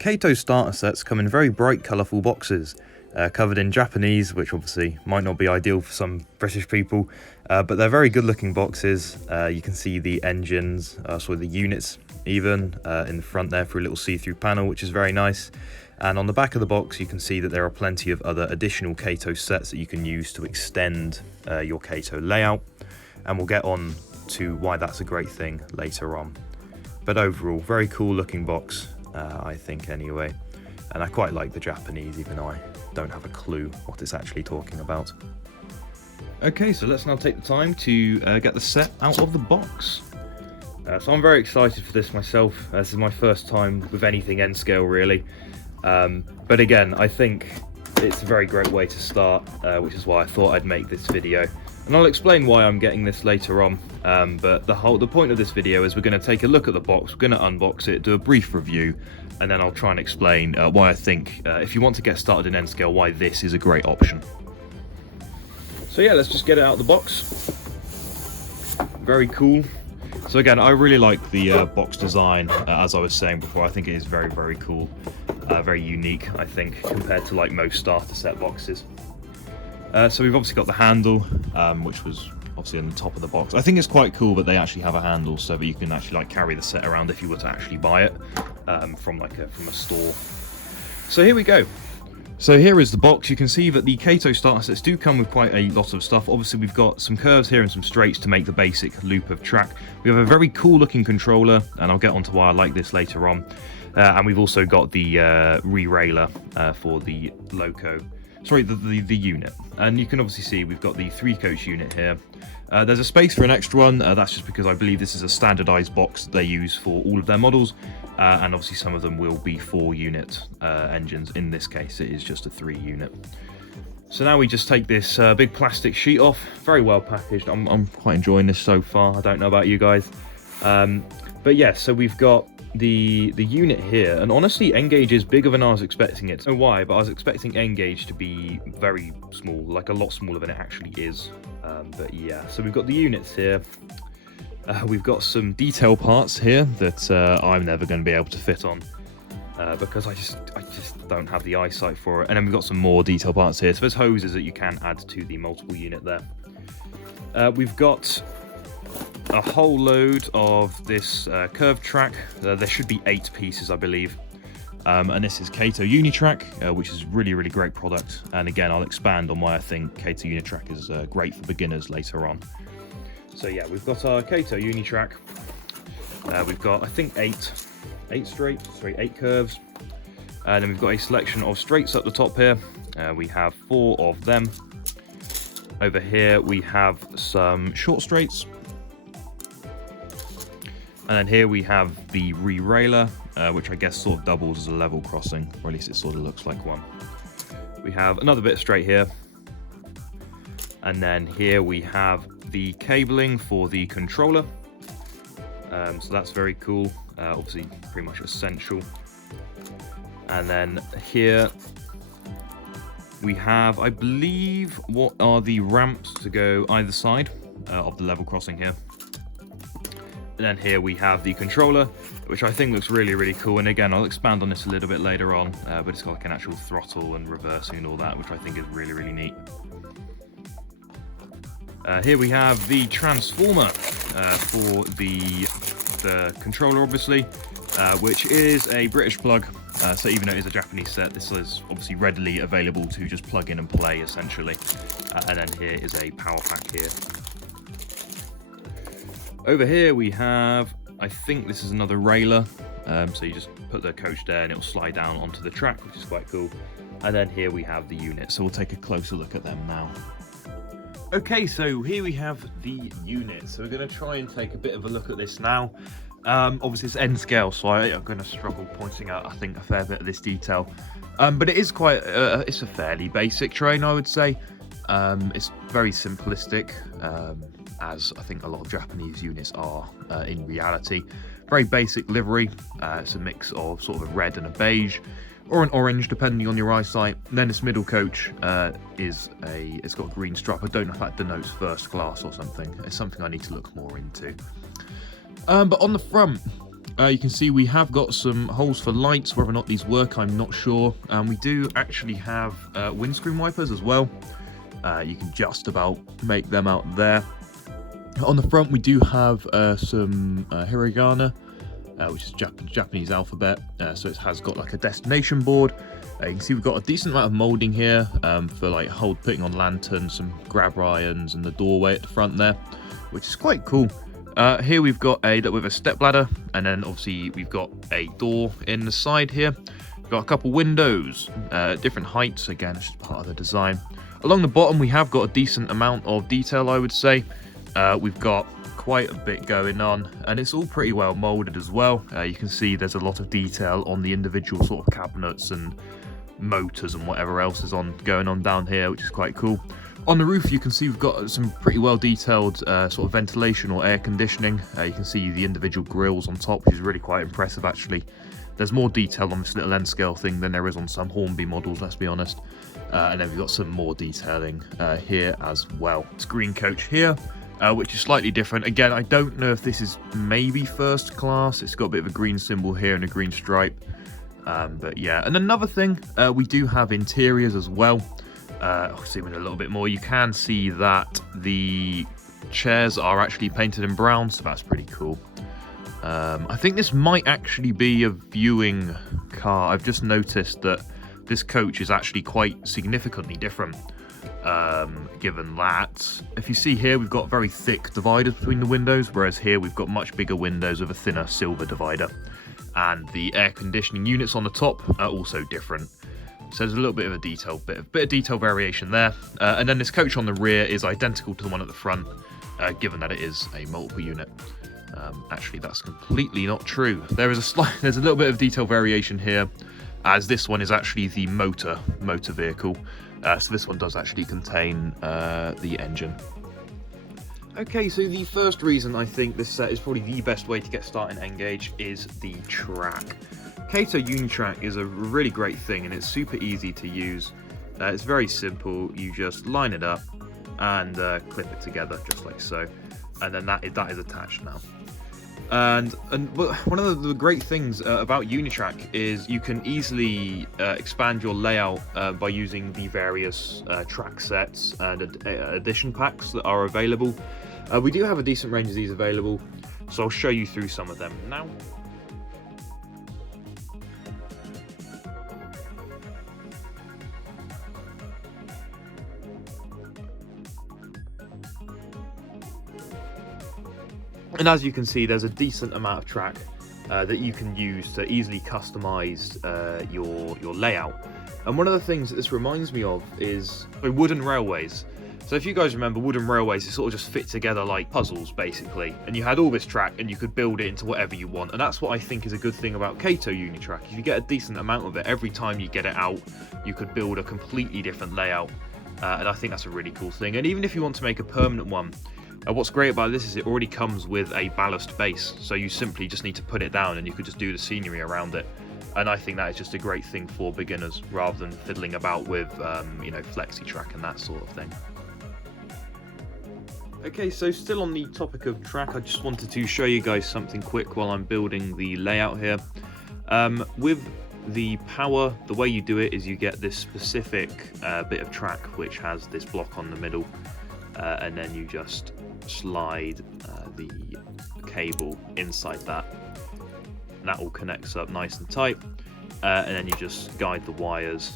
KATO starter sets come in very bright, colourful boxes, covered in Japanese, which obviously might not be ideal for some British people, but they're very good looking boxes. You can see the engines, the units even, in the front there through a little see-through panel, which is very nice. And on the back of the box you can see that there are plenty of other additional KATO sets that you can use to extend your KATO layout, and we'll get on to why that's a great thing later on. But overall, very cool looking box, I think anyway, and I quite like the Japanese, even though I don't have a clue what it's actually talking about. Okay, so let's now take the time to get the set out of the box. So I'm very excited for this myself. This is my first time with anything N-scale really, but again, I think it's a very great way to start, which is why I thought I'd make this video. And I'll explain why I'm getting this later on, but the point of this video is we're going to take a look at the box, we're going to unbox it, do a brief review, and then I'll try and explain why I think, if you want to get started in N-scale, why this is a great option. So yeah, let's just get it out of the box. Very cool. So again, I really like the box design, as I was saying before. I think it is very, very cool, very unique, I think, compared to like most starter set boxes. So we've obviously got the handle, which was obviously on the top of the box. I think it's quite cool that they actually have a handle so that you can actually like carry the set around if you were to actually buy it from a store. So here we go. So here is the box. You can see that the KATO starter sets do come with quite a lot of stuff. Obviously we've got some curves here and some straights to make the basic loop of track. We have a very cool looking controller, and I'll get onto why I like this later on. And we've also got the re-railer for the loco. Sorry, the unit. And you can obviously see we've got the 3-coach unit here. There's a space for an extra one. That's just because I believe this is a standardized box that they use for all of their models. And obviously some of them will be 4-unit engines. In this case, it is just a 3-unit. So now we just take this big plastic sheet off. Very well packaged. I'm quite enjoying this so far. I don't know about you guys. But yeah, so we've got the unit here, and honestly N-gauge is bigger than I was expecting it. I don't know why, but I was expecting N-gauge to be very small, like a lot smaller than it actually is. But yeah, so we've got the units here. We've got some detail parts here that I'm never going to be able to fit on because I just don't have the eyesight for it. And then we've got some more detail parts here. So there's hoses that you can add to the multiple unit there. We've got a whole load of this curved track. There should be 8 pieces, I believe. And this is KATO Unitrack, which is really, really great product. And again, I'll expand on why I think KATO Unitrack is great for beginners later on. So yeah, we've got our KATO Unitrack. We've got, I think, 8 curves. And then we've got a selection of straights up the top here. We have 4 of them. Over here, we have some short straights. And then here we have the re-railer, which I guess sort of doubles as a level crossing, or at least it sort of looks like one. We have another bit straight here. And then here we have the cabling for the controller. So that's very cool, obviously pretty much essential. And then here we have, I believe, what are the ramps to go either side of the level crossing here. And then here we have the controller, which I think looks really, really cool. And again, I'll expand on this a little bit later on, but it's got like an actual throttle and reversing and all that, which I think is really, really neat. Here we have the transformer for the controller, obviously, which is a British plug. So even though it is a Japanese set, this is obviously readily available to just plug in and play, essentially. And then here is a power pack here. Over here we have, I think this is another railer. So you just put the coach there and it'll slide down onto the track, which is quite cool. And then here we have the unit. So we'll take a closer look at them now. Okay, so here we have the unit. So we're going to try and take a bit of a look at this now. Obviously it's N-scale, so I'm going to struggle pointing out, I think, a fair bit of this detail. But it is quite, it's a fairly basic train, I would say. It's very simplistic, as I think a lot of Japanese units are in reality. Very basic livery. It's a mix of sort of a red and a beige, or an orange, depending on your eyesight. And then this middle coach it's got a green stripe. I don't know if that denotes first class or something. It's something I need to look more into. But on the front, You can see we have got some holes for lights. Whether or not these work, I'm not sure. And we do actually have windscreen wipers as well. You can just about make them out there. On the front, we do have some hiragana, which is Japanese alphabet. So it has got like a destination board. You can see we've got a decent amount of moulding here for like putting on lanterns, some grab irons, and the doorway at the front there, which is quite cool. Here we've got a little bit of a step ladder, and then obviously we've got a door in the side here. We've got a couple windows, different heights. Again, it's just part of the design. Along the bottom, we have got a decent amount of detail, I would say. We've got quite a bit going on, and it's all pretty well molded as well. You can see there's a lot of detail on the individual sort of cabinets and motors and whatever else is going on down here, which is quite cool. On the roof, you can see we've got some pretty well detailed sort of ventilation or air conditioning. You can see the individual grills on top, which is really quite impressive actually. There's more detail on this little N scale thing than there is on some Hornby models, let's be honest. And then we've got some more detailing here as well. It's green coach here, which is slightly different. Again, I don't know if this is maybe first class. It's got a bit of a green symbol here and a green stripe. But yeah, and another thing, we do have interiors as well. I'll zoom in a little bit more. You can see that the chairs are actually painted in brown, so that's pretty cool. I think this might actually be a viewing car. I've just noticed that this coach is actually quite significantly different, given that, if you see here, we've got very thick dividers between the windows, whereas here we've got much bigger windows with a thinner silver divider. And the air conditioning units on the top are also different. So there's a little bit of a bit of detail variation there. And then this coach on the rear is identical to the one at the front, given that it is a multiple unit. Actually, that's completely not true. There's a little bit of detail variation here, as this one is actually the motor vehicle. So this one does actually contain the engine. Okay, so the first reason I think this set is probably the best way to get started in N-Gage is the track. KATO Unitrack is a really great thing, and it's super easy to use. It's very simple. You just line it up and clip it together just like so, and then that is attached now. And one of the great things about Unitrack is you can easily expand your layout by using the various track sets and addition packs that are available. We do have a decent range of these available, so I'll show you through some of them now. And as you can see, there's a decent amount of track that you can use to easily customize your layout. And one of the things that this reminds me of is wooden railways. So if you guys remember, wooden railways, they sort of just fit together like puzzles, basically. And you had all this track, and you could build it into whatever you want. And that's what I think is a good thing about KATO Unitrack. If you get a decent amount of it, every time you get it out, you could build a completely different layout. And I think that's a really cool thing. And even if you want to make a permanent one, what's great about this is it already comes with a ballast base, so you simply just need to put it down and you could just do the scenery around it. And I think that is just a great thing for beginners, rather than fiddling about with flexi track and that sort of thing. Okay, so still on the topic of track, I just wanted to show you guys something quick while I'm building the layout here. With the power, the way you do it is you get this specific bit of track which has this block on the middle, and then you just slide the cable inside that. And that all connects up nice and tight, and then you just guide the wires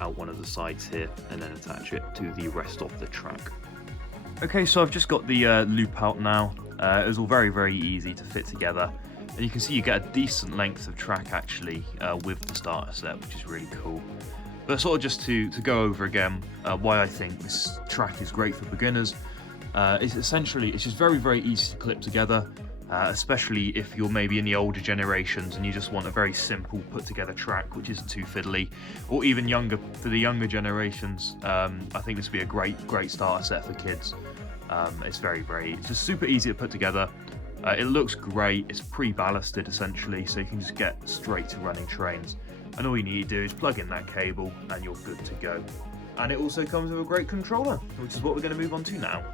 out one of the sides here and then attach it to the rest of the track. Okay, so I've just got the loop out now. It was all very, very easy to fit together, and you can see you get a decent length of track actually with the starter set, which is really cool. But sort of just to go over again why I think this track is great for beginners. It's just very, very easy to clip together, especially if you're maybe in the older generations and you just want a very simple put together track which isn't too fiddly, or even for the younger generations. I think this would be a great starter set for kids. It's just super easy to put together. It looks great. It's pre-ballasted essentially, so you can just get straight to running trains, and all you need to do is plug in that cable and you're good to go. And it also comes with a great controller, which is what we're going to move on to now.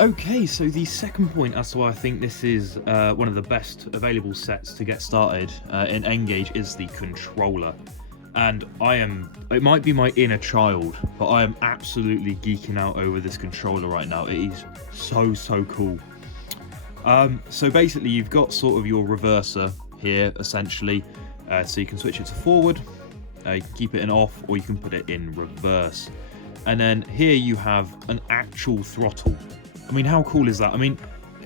Okay, so the second point as to why I think this is one of the best available sets to get started in N-Gage is the controller. And it might be my inner child, but I am absolutely geeking out over this controller right now. It is so cool. So basically you've got sort of your reverser here, essentially. So you can switch it to forward, you can keep it in off, or you can put it in reverse. And then here you have an actual throttle. I mean, how cool is that? I mean,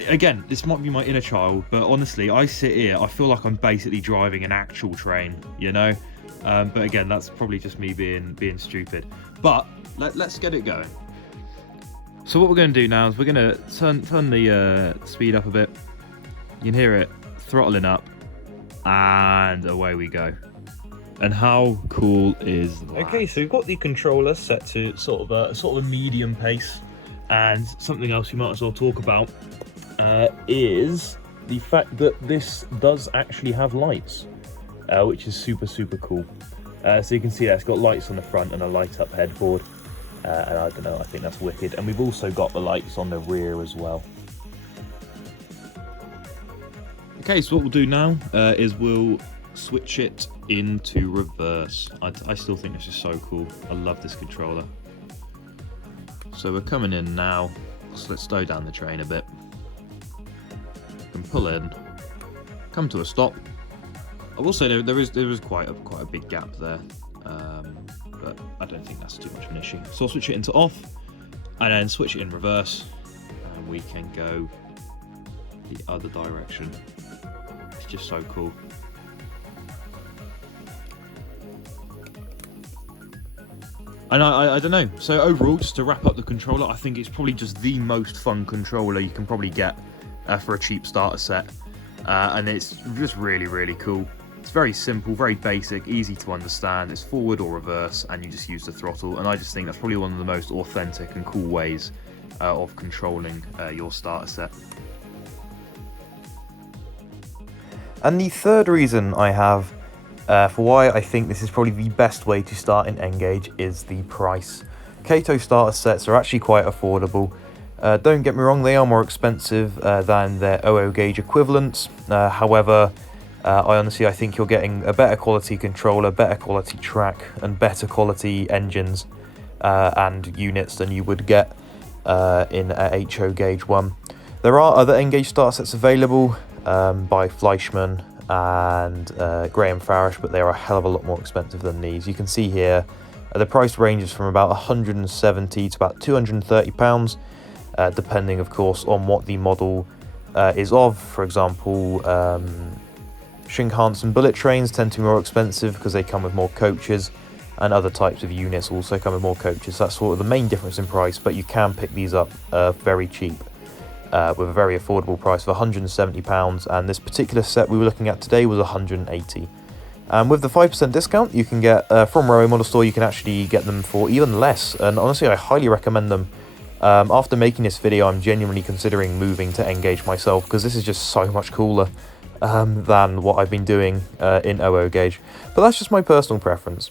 again, this might be my inner child, but honestly, I sit here, I feel like I'm basically driving an actual train, you know? But again, that's probably just me being stupid. But let's get it going. So what we're going to do now is we're going to turn the speed up a bit. You can hear it throttling up, and away we go. And how cool is that? Okay, so we've got the controller set to sort of a medium pace. And something else you might as well talk about is the fact that this does actually have lights, which is super cool. So you can see that it's got lights on the front and a light up headboard. And I don't know, I think that's wicked. And we've also got the lights on the rear as well. Okay, so what we'll do now is we'll switch it into reverse. I still think this is so cool. I love this controller. So we're coming in now, so let's slow down the train a bit. We can pull in, come to a stop. I will say there is quite a big gap there, but I don't think that's too much of an issue. So I'll switch it into off, and then switch it in reverse, and we can go the other direction. It's just so cool. And I don't know, so overall, just to wrap up the controller, I think it's probably just the most fun controller you can probably get for a cheap starter set. And it's just really cool. It's very simple, very basic, easy to understand. It's forward or reverse, and you just use the throttle. And I just think that's probably one of the most authentic and cool ways of controlling your starter set. And the third reason I have for why I think this is probably the best way to start in N-Gage is the price. KATO starter sets are actually quite affordable. Don't get me wrong, they are more expensive than their 00 gauge equivalents. However, I think you're getting a better quality controller, better quality track, and better quality engines and units than you would get in a HO gauge one. There are other N-Gage starter sets available by Fleischmann and Graham Farish, but they are a hell of a lot more expensive than these. You can see here the price ranges from about 170 to about £230, depending of course on what the model is of. For example, Shinkansen bullet trains tend to be more expensive because they come with more coaches, and other types of units also come with more coaches. That's sort of the main difference in price, but you can pick these up very cheap. With a very affordable price of £170, and this particular set we were looking at today was £180. And with the 5% discount you can get from Rowe Model Store, you can actually get them for even less, and honestly I highly recommend them. After making this video, I'm genuinely considering moving to N-Gage myself, because this is just so much cooler than what I've been doing in 00 gauge. But that's just my personal preference.